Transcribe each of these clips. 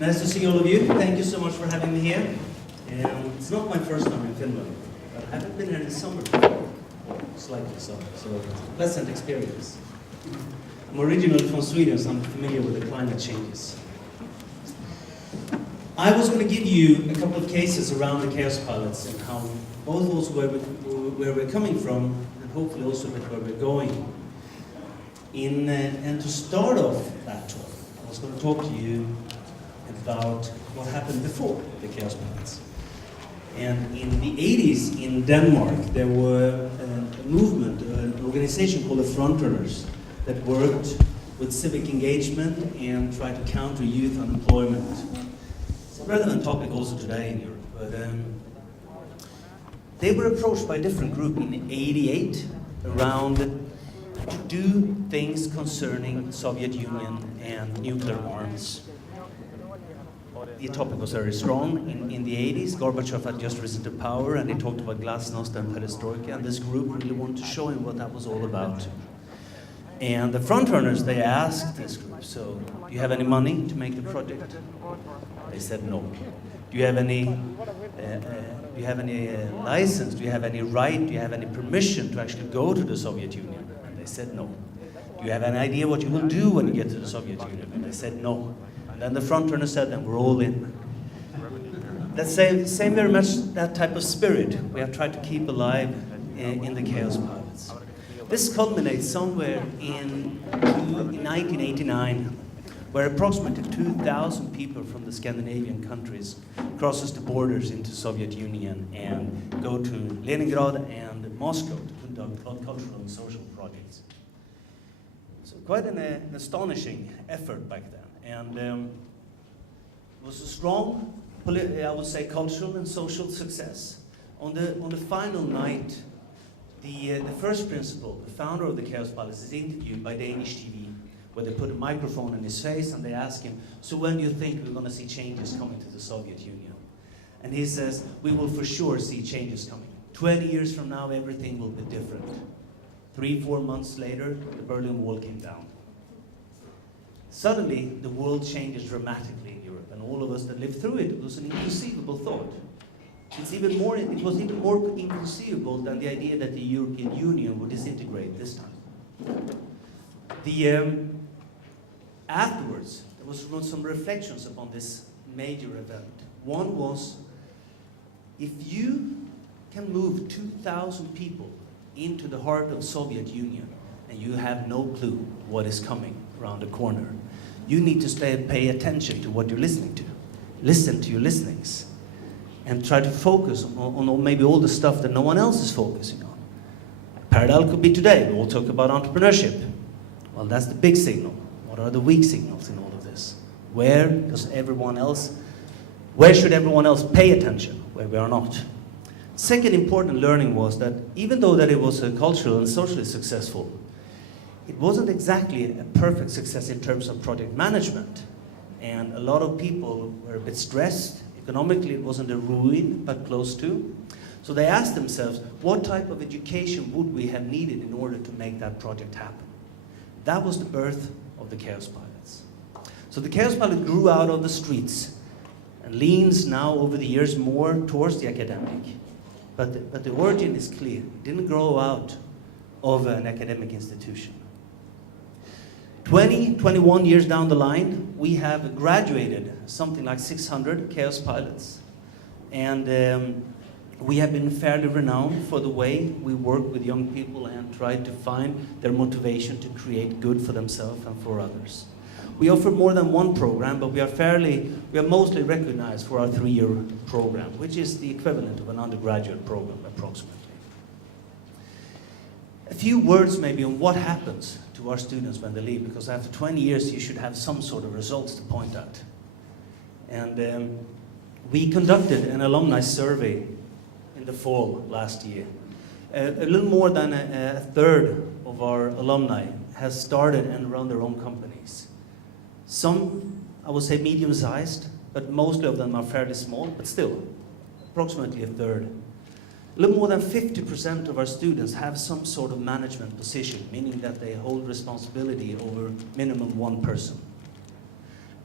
Nice to see all of you. Thank you so much for having me here. It's not my first time in Finland, but I haven't been here in summer before. Slightly so it's a pleasant experience. I'm originally from Sweden, so I'm familiar with the climate changes. I was going to give you a couple of cases around the chaos pilots and how both also where we're coming from and hopefully also where we're going. And to start off that talk, I was going to talk to you about what happened before the chaos pilots. And in the 80s in Denmark, there were a movement, an organization called the Frontrunners that worked with civic engagement and tried to counter youth unemployment. It's a relevant topic also today in Europe, but they were approached by a different group in 88 around to do things concerning Soviet Union and nuclear arms. The topic was very strong. In the 80s, Gorbachev had just risen to power and he talked about glasnost and perestroika, and this group really wanted to show him what that was all about. And the frontrunners, they asked this group, so do you have any money to make the project? They said no. Do you have any license? Do you have any right? Do you have any permission to actually go to the Soviet Union? And they said no. Do you have any idea what you will do when you get to the Soviet Union? And they said no. And then the frontrunner said, then we're all in. That same very much that type of spirit we have tried to keep alive in the chaos pilots. This culminates somewhere in 1989, where approximately 2,000 people from the Scandinavian countries crosses the borders into Soviet Union and go to Leningrad and Moscow to conduct cultural and social projects. So quite an astonishing effort back then. And it was a strong, I would say, cultural and social success. On the final night, the first principal, the founder of the Chaos Pilots, is interviewed by Danish TV, where they put a microphone in his face and they ask him, so when do you think we're going to see changes coming to the Soviet Union? And he says, we will for sure see changes coming. 20 years from now, everything will be different. 3-4 months later, the Berlin Wall came down. Suddenly, the world changes dramatically in Europe, and all of us that lived through it, it was an inconceivable thought. It was even more inconceivable than the idea that the European Union would disintegrate this time. Afterwards, there was some reflections upon this major event. One was, if you can move 2,000 people into the heart of the Soviet Union, and you have no clue what is coming around the corner, you need to pay attention to what you're listening to. Listen to your listenings. And try to focus on maybe all the stuff that no one else is focusing on. Parallel could be today. We all talk about entrepreneurship. Well, that's the big signal. What are the weak signals in all of this? Where should everyone else pay attention, where we are not? Second important learning was that even though that it was a cultural and socially successful, it wasn't exactly a perfect success in terms of project management. And a lot of people were a bit stressed. Economically, it wasn't a ruin, but close to. So they asked themselves, what type of education would we have needed in order to make that project happen? That was the birth of the Chaos Pilots. So the Chaos Pilot grew out of the streets and leans now over the years more towards the academic. But the origin is clear. It didn't grow out of an academic institution. 21 years down the line, we have graduated something like 600 Chaos Pilots. And we have been fairly renowned for the way we work with young people and try to find their motivation to create good for themselves and for others. We offer more than one program, but we are mostly recognized for our 3-year program, which is the equivalent of an undergraduate program, approximately. A few words maybe on what happens to our students when they leave, because after 20 years you should have some sort of results to point at. And we conducted an alumni survey in the fall last year. A little more than a third of our alumni has started and run their own companies. Some, I would say, medium-sized, but most of them are fairly small, but still, approximately a third. A little more than 50% of our students have some sort of management position, meaning that they hold responsibility over minimum one person.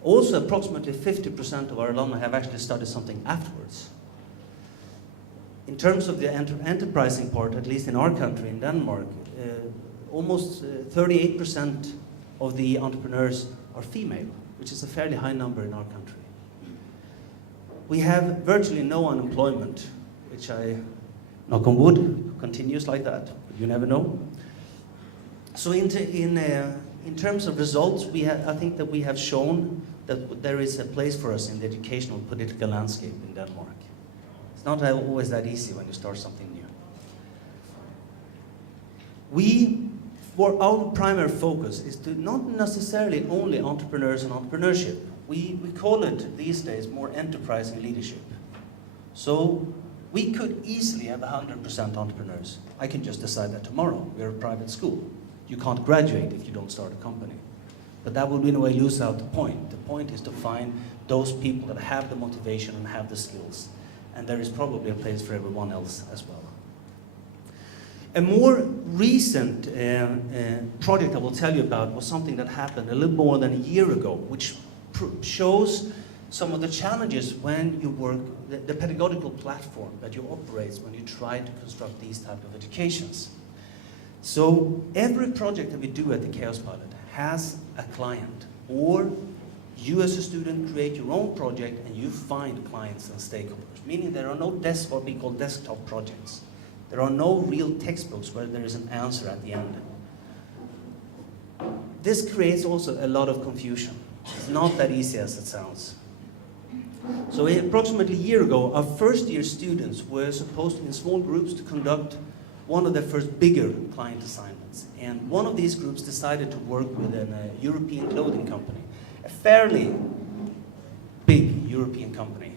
Also, approximately 50% of our alumni have actually studied something afterwards. In terms of the enterprising part, at least in our country, in Denmark, almost 38% of the entrepreneurs are female, which is a fairly high number in our country. We have virtually no unemployment, which I, knock on wood, continues like that, but you never know. So in terms of results, I think that we have shown that there is a place for us in the educational and political landscape in Denmark. It's not always that easy when you start something new. Our primary focus is to not necessarily only entrepreneurs and entrepreneurship. We call it these days more enterprising leadership. So we could easily have 100% entrepreneurs. I can just decide that tomorrow. We're a private school. You can't graduate if you don't start a company. But that will in a way lose out the point. The point is to find those people that have the motivation and have the skills. And there is probably a place for everyone else as well. A more recent project I will tell you about was something that happened a little more than a year ago, which shows some of the challenges when you work, the pedagogical platform that you operate when you try to construct these type of educations. So every project that we do at the Chaos Pilot has a client, or you as a student create your own project and you find clients and stakeholders, meaning there are no what we call desktop projects. There are no real textbooks where there is an answer at the end. This creates also a lot of confusion. It's not that easy as it sounds. So approximately a year ago, our first year students were supposed in small groups to conduct one of their first bigger client assignments. And one of these groups decided to work with a European clothing company, a fairly big European company.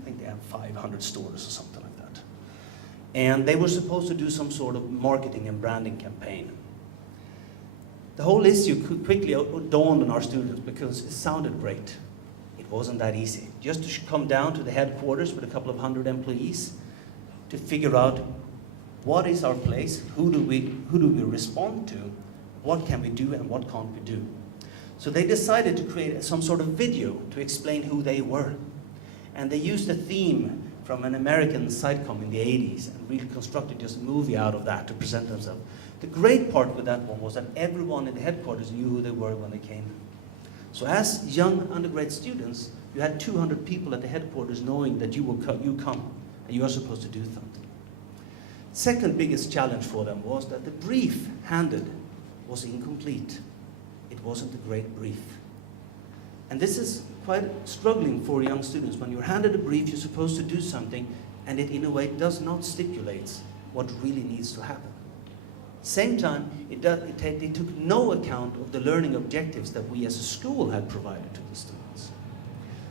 I think they have 500 stores or something like that. And they were supposed to do some sort of marketing and branding campaign. The whole issue quickly dawned on our students because it sounded great. It wasn't that easy. Just to come down to the headquarters with a couple of hundred employees to figure out what is our place, who do we respond to, what can we do and what can't we do. So they decided to create some sort of video to explain who they were. And they used a theme from an American sitcom in the 80s and really constructed just a movie out of that to present themselves. The great part with that one was that everyone in the headquarters knew who they were when they came. So as young undergrad students, you had 200 people at the headquarters knowing that you come and you are supposed to do something. Second biggest challenge for them was that the brief handed was incomplete. It wasn't a great brief. And this is quite struggling for young students. When you're handed a brief, you're supposed to do something, and it in a way does not stipulate what really needs to happen. Same time, they took no account of the learning objectives that we as a school had provided to the students.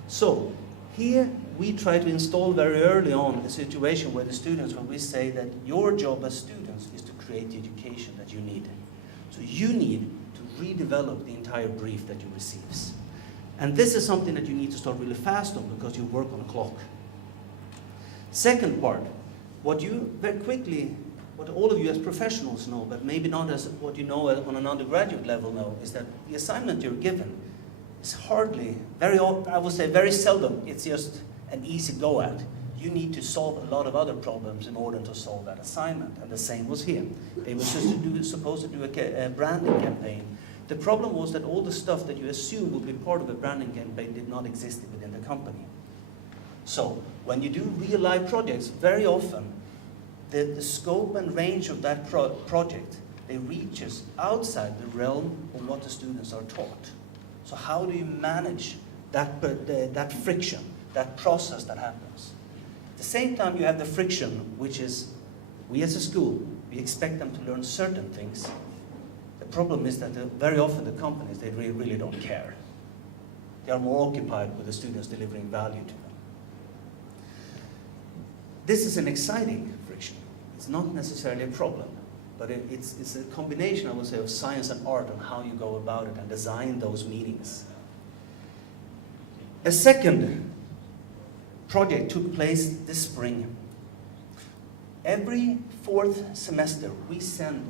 So here we try to install very early on a situation where the students, when we say that your job as students is to create the education that you need. So you need to redevelop the entire brief that you receive. And this is something that you need to start really fast on because you work on a clock. Second part, what all of you as professionals know, but maybe not as what you know on an undergraduate level know, is that the assignment you're given is hardly, I would say very seldom, it's just an easy go at. You need to solve a lot of other problems in order to solve that assignment, and the same was here. They were supposed to do a branding campaign. The problem was that all the stuff that you assume would be part of a branding campaign did not exist within the company. So when you do real life projects, very often the scope and range of that project, they reaches outside the realm of what the students are taught. So how do you manage that friction, that process that happens? At the same time, you have the friction, which is, we as a school, we expect them to learn certain things. The problem is that very often the companies, they really don't care. They are more occupied with the students delivering value to them. This is an exciting friction. It's not necessarily a problem, but it's a combination, I would say, of science and art on how you go about it and design those meetings. A second project took place this spring. Every fourth semester, we send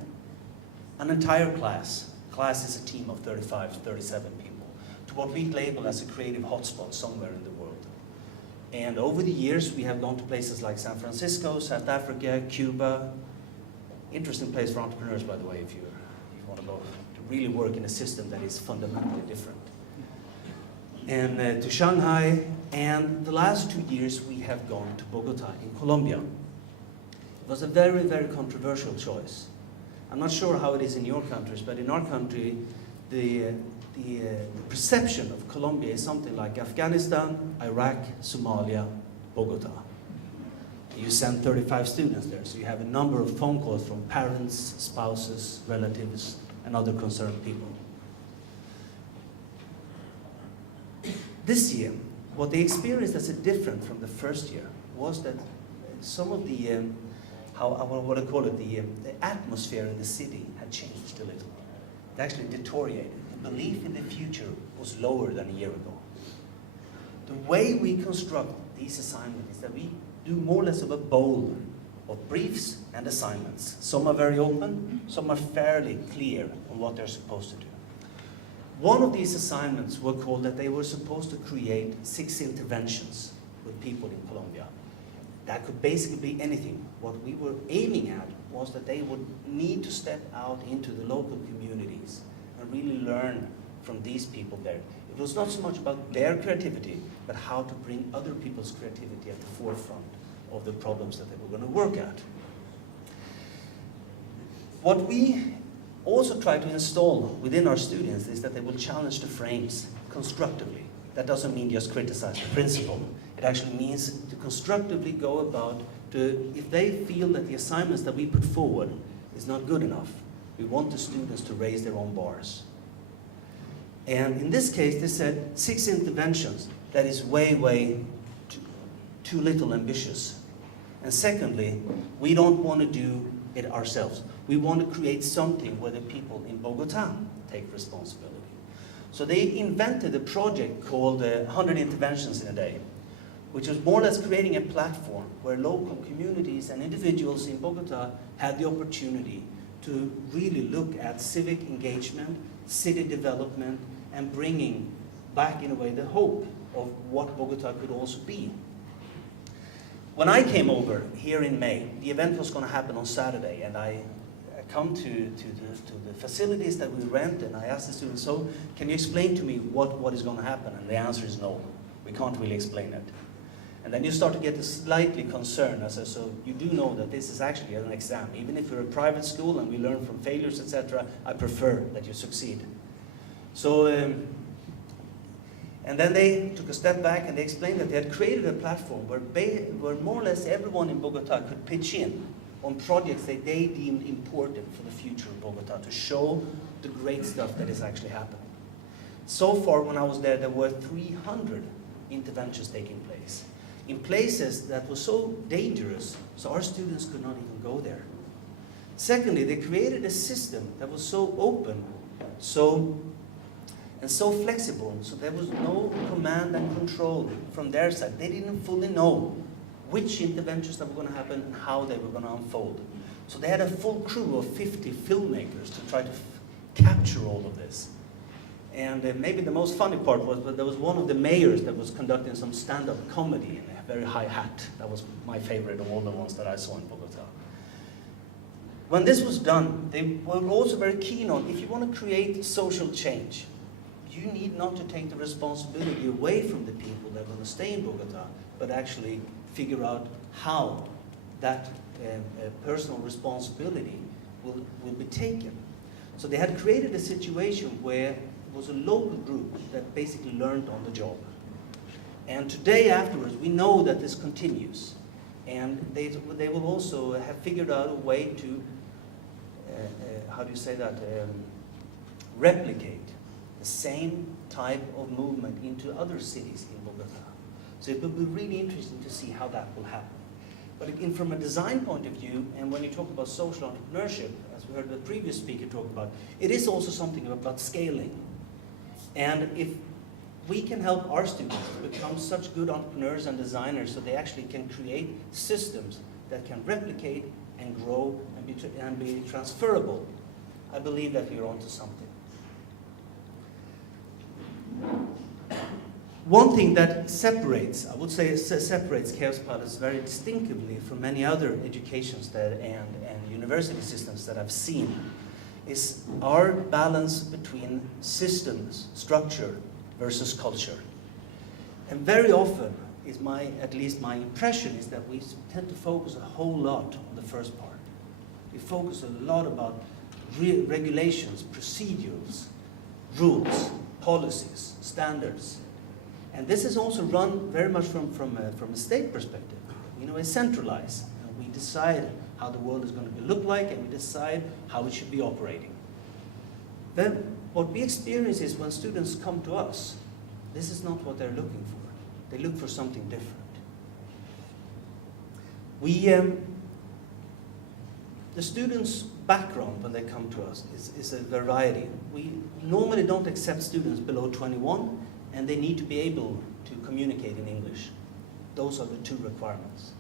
an entire class is a team of 35 to 37 people, to to what we label as a creative hotspot somewhere in the world. And over the years, we have gone to places like San Francisco, South Africa, Cuba. Interesting place for entrepreneurs, by the way, if you want to go to really work in a system that is fundamentally different. And to Shanghai, and the last 2 years we have gone to Bogota in Colombia. It was a very, very controversial choice. I'm not sure how it is in your countries, but in our country, the perception of Colombia is something like Afghanistan, Iraq, Somalia, Bogota. You send 35 students there, so you have a number of phone calls from parents, spouses, relatives, and other concerned people. This year, what they experienced as a different from the first year was that some of the, the atmosphere in the city had changed a little. It actually deteriorated. The belief in the future was lower than a year ago. The way we construct these assignments is that we do more or less of a bowl of briefs and assignments. Some are very open, some are fairly clear on what they're supposed to do. One of these assignments were called that they were supposed to create 6 interventions with people in Colombia. That could basically be anything. What we were aiming at was that they would need to step out into the local communities and really learn from these people there. It was not so much about their creativity, but how to bring other people's creativity at the forefront of the problems that they were going to work at. What we also try to install within our students is that they will challenge the frames constructively. That doesn't mean just criticize the principle. It actually means to constructively go about if they feel that the assignments that we put forward is not good enough, we want the students to raise their own bars. And in this case, they said 6 interventions. That is way too little ambitious. And secondly, we don't want to do it ourselves. We want to create something where the people in Bogota take responsibility. So they invented a project called 100 Interventions in a Day, which was more or less creating a platform where local communities and individuals in Bogota had the opportunity to really look at civic engagement, city development, and bringing back, in a way, the hope of what Bogota could also be. When I came over here in May, the event was going to happen on Saturday, and I come to the facilities that we rent, and I asked the students, so can you explain to me what is going to happen? And the answer is no, we can't really explain it. And then you start to get slightly concerned. I said, so you do know that this is actually an exam. Even if you're a private school and we learn from failures, etc., I prefer that you succeed. So, and then they took a step back and they explained that they had created a platform where more or less everyone in Bogota could pitch in on projects that they deemed important for the future of Bogota to show the great stuff that is actually happening. So far, when I was there, there were 300 interventions taking place in places that were so dangerous, so our students could not even go there. Secondly, they created a system that was so open, so flexible, so there was no command and control from their side. They didn't fully know which interventions that were going to happen and how they were going to unfold. So they had a full crew of 50 filmmakers to try to capture all of this. And maybe the most funny part was that there was one of the mayors that was conducting some stand-up comedy in a very high hat. That was my favorite of all the ones that I saw in Bogota. When this was done, they were also very keen on, if you want to create social change, you need not to take the responsibility away from the people that are going to stay in Bogota, but actually figure out how that personal responsibility will be taken. So they had created a situation where it was a local group that basically learned on the job. And today afterwards, we know that this continues. And they will also have figured out a way to, replicate the same type of movement into other cities in Bogota. So it will be really interesting to see how that will happen. But again, from a design point of view, and when you talk about social entrepreneurship, as we heard the previous speaker talk about, it is also something about scaling. And if we can help our students become such good entrepreneurs and designers so they actually can create systems that can replicate and grow and be transferable, I believe that we're onto something. One thing that separates, I would say, separates Chaos Pilots very distinctively from many other educations and university systems that I've seen is our balance between systems, structure, versus culture. And very often, at least my impression is that we tend to focus a whole lot on the first part. We focus a lot about regulations, procedures, rules, policies, standards. And this is also run very much from a state perspective. We centralize, and we decide how the world is going to look like, and we decide how it should be operating. Then what we experience is when students come to us, this is not what they're looking for. They look for something different. The students' background when they come to us is a variety. We normally don't accept students below 21, and they need to be able to communicate in English. Those are the two requirements.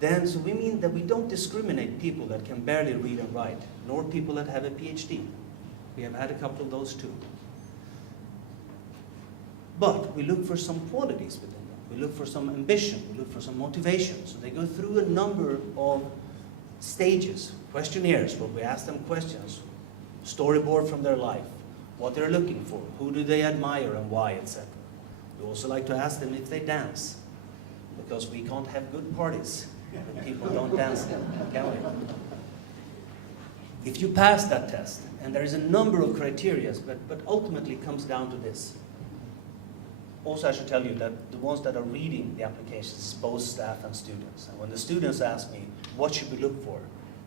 So we mean that we don't discriminate people that can barely read and write, nor people that have a PhD. We have had a couple of those too. But we look for some qualities within them. We look for some ambition, we look for some motivation. So they go through a number of stages, questionnaires, where we ask them questions, storyboard from their life, what they're looking for, who do they admire and why, etc. We also like to ask them if they dance, because we can't have good parties if people don't dance, can we? If you pass that test, and there is a number of criteria, but ultimately it comes down to this. Also, I should tell you that the ones that are reading the applications is both staff and students. And when the students ask me, what should we look for?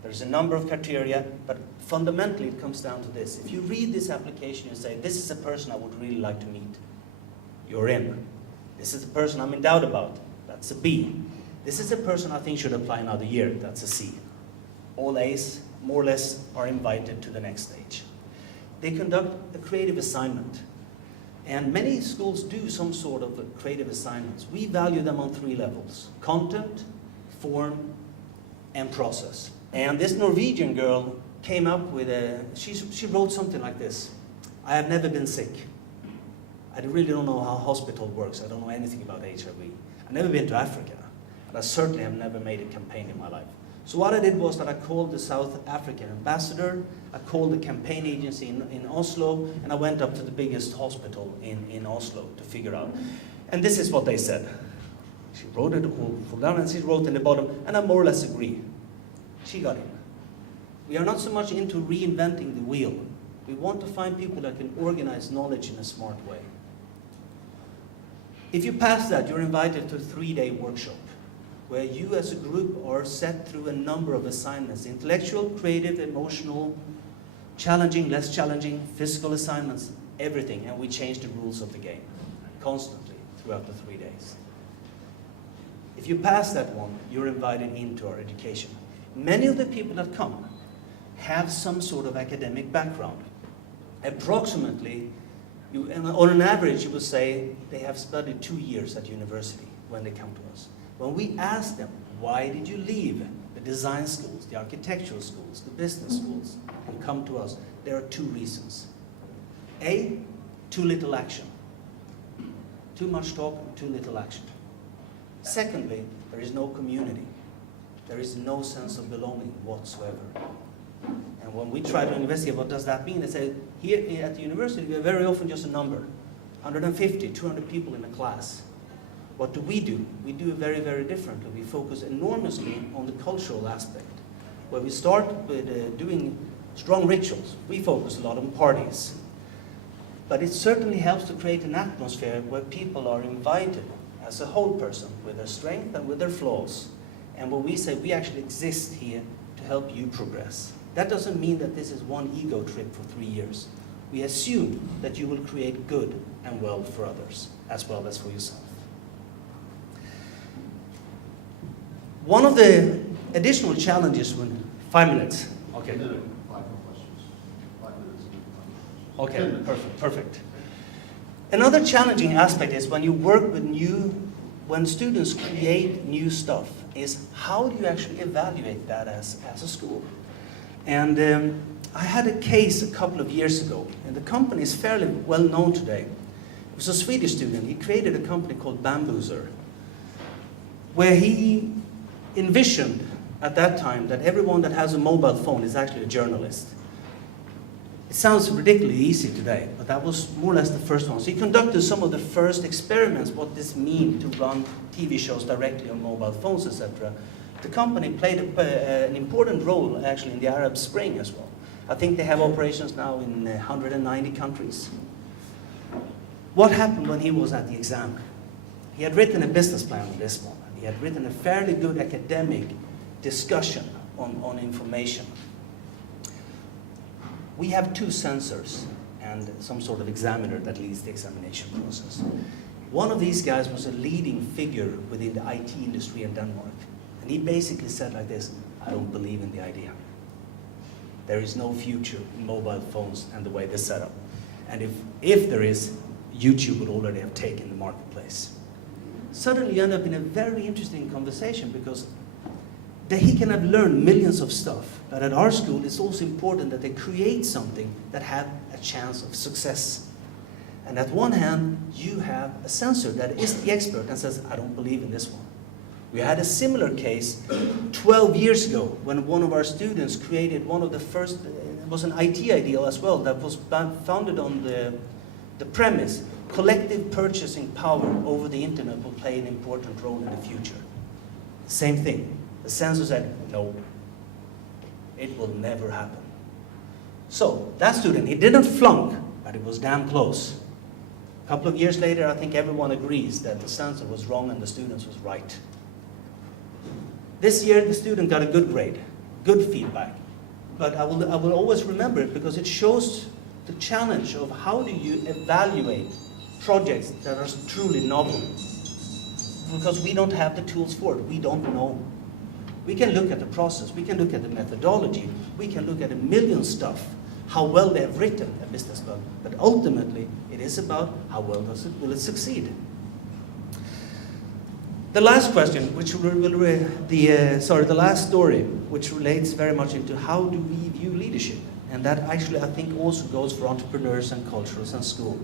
There's a number of criteria, but fundamentally it comes down to this. If you read this application and say, this is a person I would really like to meet, you're in. This is a person I'm in doubt about, that's a B. This is a person I think should apply another year, that's a C. All A's, more or less, are invited to the next stage. They conduct a creative assignment. And many schools do some sort of creative assignments. We value them on 3 levels: content, form, and process. And this Norwegian girl came up with she wrote something like this: I have never been sick. I really don't know how hospital works. I don't know anything about HIV. I've never been to Africa. And I certainly have never made a campaign in my life. So what I did was that I called the South African ambassador, I called the campaign agency in Oslo, and I went up to the biggest hospital in Oslo to figure out. And this is what they said. She wrote it all down, and she wrote in the bottom, and I more or less agree. She got in. We are not so much into reinventing the wheel. We want to find people that can organize knowledge in a smart way. If you pass that, you're invited to a 3-day workshop, where you as a group are set through a number of assignments: intellectual, creative, emotional, challenging, less challenging, physical assignments, everything. And we change the rules of the game constantly throughout the 3 days. If you pass that one, you're invited into our education. Many of the people that come have some sort of academic background. Approximately, on an average, you would say they have studied 2 years at university when they come to us. When we ask them, why did you leave the design schools, the architectural schools, the business schools, and come to us? There are 2 reasons. A, too little action. Too much talk and too little action. Secondly, there is no community. There is no sense of belonging whatsoever. And when we try to investigate what does that mean, they say, here at the university, we are very often just a number. 150, 200 people in a class. What do? We do it very, very differently. We focus enormously on the cultural aspect, where we start with doing strong rituals. We focus a lot on parties. But it certainly helps to create an atmosphere where people are invited as a whole person, with their strength and with their flaws. And where we say, we actually exist here to help you progress. That doesn't mean that this is one ego trip for 3 years. We assume that you will create good and well for others, as well as for yourself. One of the additional challenges when 5 minutes. Okay. 5 more questions. 5 minutes. Okay, perfect. Another challenging aspect is when you work with when students create new stuff, is how do you actually evaluate that as a school? And I had a case a couple of years ago, and the company is fairly well known today. It was a Swedish student. He created a company called Bamboozer, where he envisioned at that time that everyone that has a mobile phone is actually a journalist. It sounds ridiculously easy today, but that was more or less the first one. So he conducted some of the first experiments, what this means to run TV shows directly on mobile phones, etc. The company played an important role actually in the Arab Spring as well. I think they have operations now in 190 countries. What happened when he was at the exam? He had written a business plan on this one. He had written a fairly good academic discussion on information. We have 2 censors and some sort of examiner that leads the examination process. One of these guys was a leading figure within the IT industry in Denmark. And he basically said like this, I don't believe in the idea. There is no future in mobile phones and the way they're set up. And if there is, YouTube would already have taken the marketplace. Suddenly you end up in a very interesting conversation because he can have learned millions of stuff, but at our school it's also important that they create something that have a chance of success. And at one hand, you have a censor that is the expert and says, I don't believe in this one. We had a similar case 12 years ago when one of our students created one of the first, it was an IT ideal as well, that was founded on the premise, collective purchasing power over the internet will play an important role in the future. Same thing. The censor said, no, it will never happen. So that student, he didn't flunk, but it was damn close. A couple of years later, I think everyone agrees that the censor was wrong and the student was right. This year, the student got a good grade, good feedback. But I will always remember it because it shows the challenge of how do you evaluate projects that are truly novel. Because we don't have the tools for it. We don't know. We can look at the process, we can look at the methodology, we can look at a million stuff, how well they have written a business plan, but ultimately it is about how well will it succeed. The last question, the last story, which relates very much into how do we view leadership, and that actually I think also goes for entrepreneurs and cultures and school.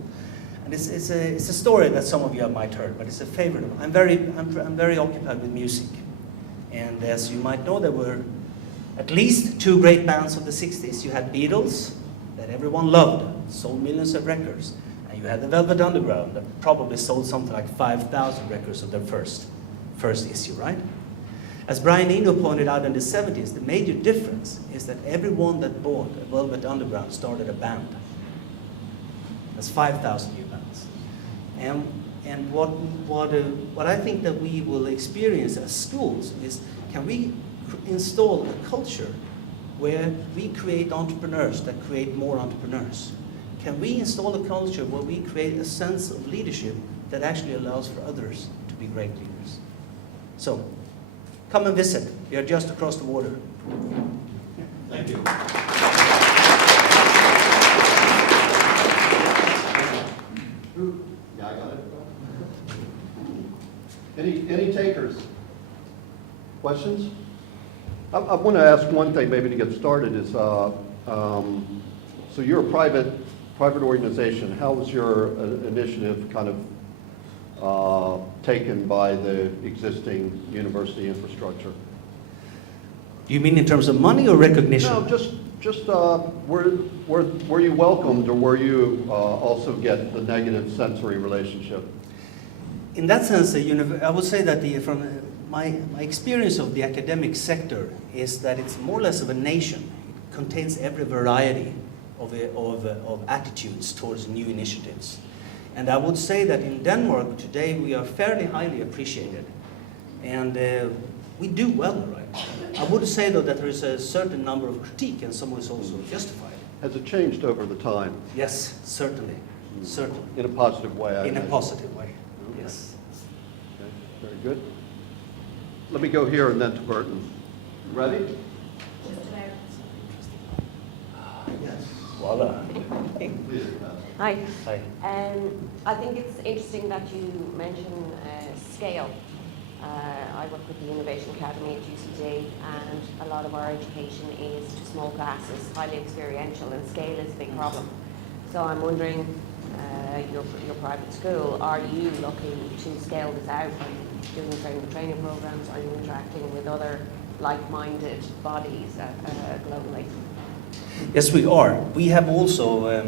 And it's a story that some of you might have heard, but it's a favorite. I'm very occupied with music. And as you might know, there were at least 2 great bands of the 60s. You had Beatles, that everyone loved, sold millions of records. And you had the Velvet Underground, that probably sold something like 5,000 records of their first issue, right? As Brian Eno pointed out in the 70s, the major difference is that everyone that bought a Velvet Underground started a band. That's 5,000 new bands. And what I think that we will experience as schools is, can we install a culture where we create entrepreneurs that create more entrepreneurs? Can we install a culture where we create a sense of leadership that actually allows for others to be great leaders? So, come and visit. We are just across the water. Thank you. Yeah, I got it. Any takers? Questions? I want to ask one thing maybe to get started is, so you're a private organization. How was your initiative kind of taken by the existing university infrastructure? You mean in terms of money or recognition? No, just were you welcomed, or were you also get the negative sensory relationship? In that sense, I would say that from my experience of the academic sector is that it's more or less of a nation. It contains every variety of attitudes towards new initiatives. And I would say that in Denmark today we are fairly highly appreciated. And we do well, right? I would say though that there is a certain number of critique and some is also justified. Has it changed over the time? Yes, certainly. Certainly. In a positive way? In a positive way, okay. Yes. Okay, very good. Let me go here and then to Burton. Ready? Yes. Voila. Hi. Hi. I think it's interesting that you mention scale, I work with the Innovation Academy at UCD, and a lot of our education is to small classes, highly experiential, and scale is a big problem. So I'm wondering, your private school, are you looking to scale this out? Are you doing training programs? Are you interacting with other like-minded bodies globally? Yes, we are. We have also,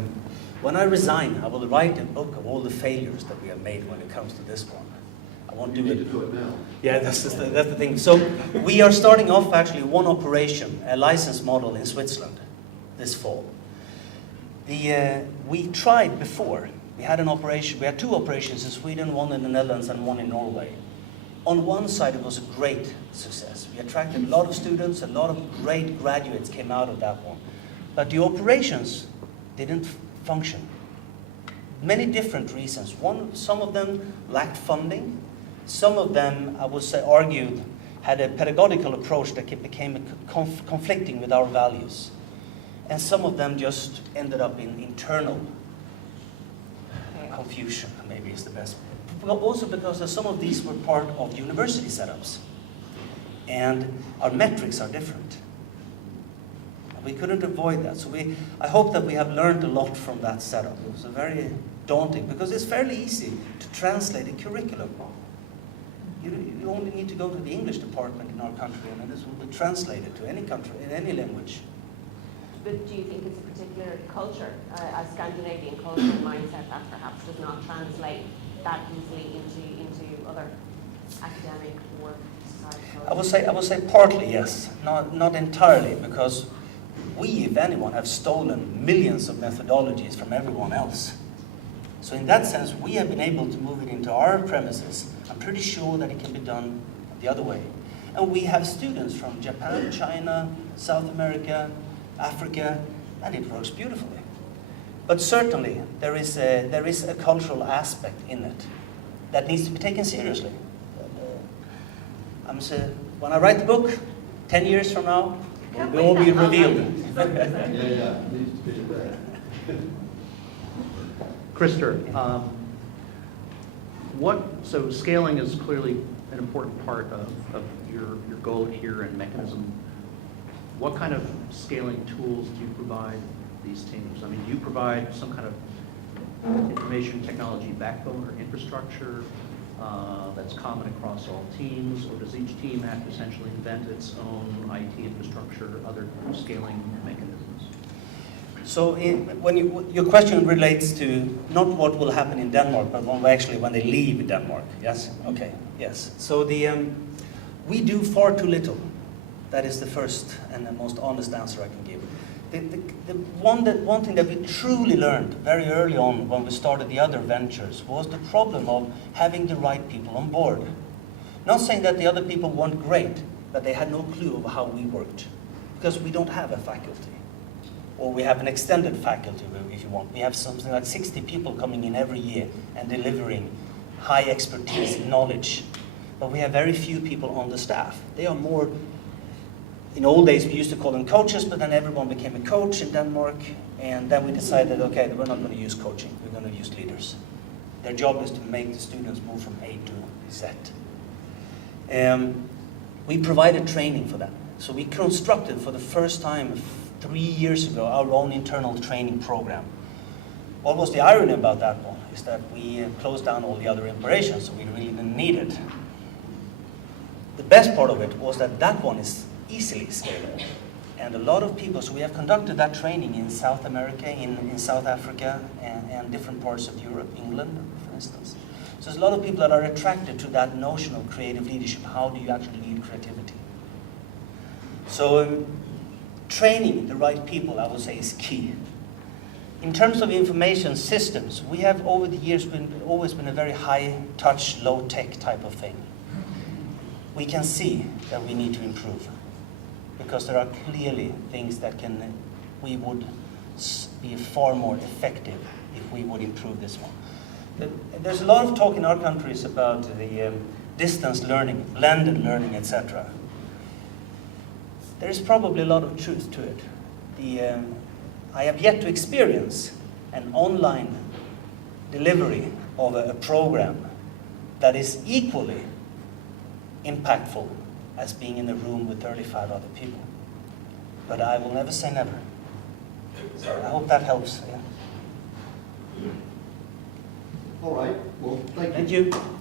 when I resign, I will write a book of all the failures that we have made when it comes to this one. I won't do it. You need to do it now. Yeah, that's the thing. So we are starting off actually one operation, a license model in Switzerland this fall. We tried before. We had two operations in Sweden, one in the Netherlands and one in Norway. On one side, it was a great success. We attracted a lot of students, a lot of great graduates came out of that one. But the operations didn't function. Many different reasons. Some of them lacked funding. Some of them, I would say, argued, had a pedagogical approach that became conflicting with our values. And some of them just ended up in internal confusion, maybe is the best. But also because some of these were part of university setups. And our metrics are different. We couldn't avoid that. So I hope that we have learned a lot from that setup. It was very daunting, because it's fairly easy to translate a curriculum. You only need to go to the English department in our country, and this will be translated to any country, in any language. But do you think it's a particular culture, a Scandinavian culture and mindset that perhaps does not translate that easily into other academic work? I would say partly yes, not entirely, because we, if anyone, have stolen millions of methodologies from everyone else. So in that sense, we have been able to move it into our premises. I'm pretty sure that it can be done the other way. And we have students from Japan, China, South America, Africa, and it works beautifully. But certainly, there is a cultural aspect in it that needs to be taken seriously. When I write the book, 10 years from now, it will all be revealed. Yeah, needs to be there. Krister, so scaling is clearly an important part of your goal here and mechanism. What kind of scaling tools do you provide these teams? I mean, do you provide some kind of information technology backbone or infrastructure that's common across all teams, or does each team have to essentially invent its own IT infrastructure, other scaling mechanisms? So your question relates to not what will happen in Denmark, but when they leave Denmark, yes? Okay, yes. So we do far too little. That is the first and the most honest answer I can give. The one thing that we truly learned very early on when we started the other ventures was the problem of having the right people on board. Not saying that the other people weren't great, but they had no clue of how we worked, because we don't have a faculty. Or we have an extended faculty, if you want. We have something like 60 people coming in every year and delivering high expertise and knowledge. But we have very few people on the staff. They are more, in old days we used to call them coaches, but then everyone became a coach in Denmark. And then we decided, okay, we're not going to use coaching, we're going to use leaders. Their job is to make the students move from A to Z. We provided training for them. So we constructed for the first time 3 years ago our own internal training program. What was the irony about that one is that we closed down all the other operations, so we really didn't need it. The best part of it was that one is easily scalable. And a lot of people, so we have conducted that training in South America, in South Africa, and different parts of Europe, England, for instance. So there's a lot of people that are attracted to that notion of creative leadership. How do you actually lead creativity? So training the right people, I would say, is key. In terms of information systems, we have over the years always been a very high-touch, low-tech type of thing. We can see that we need to improve, because there are clearly things that we would be far more effective if we would improve this one. There's a lot of talk in our countries about the distance learning, blended learning, etc. There is probably a lot of truth to it. I have yet to experience an online delivery of a program that is equally impactful as being in a room with 35 other people. But I will never say never. So I hope that helps. Yeah. All right, well, thank you. Thank you.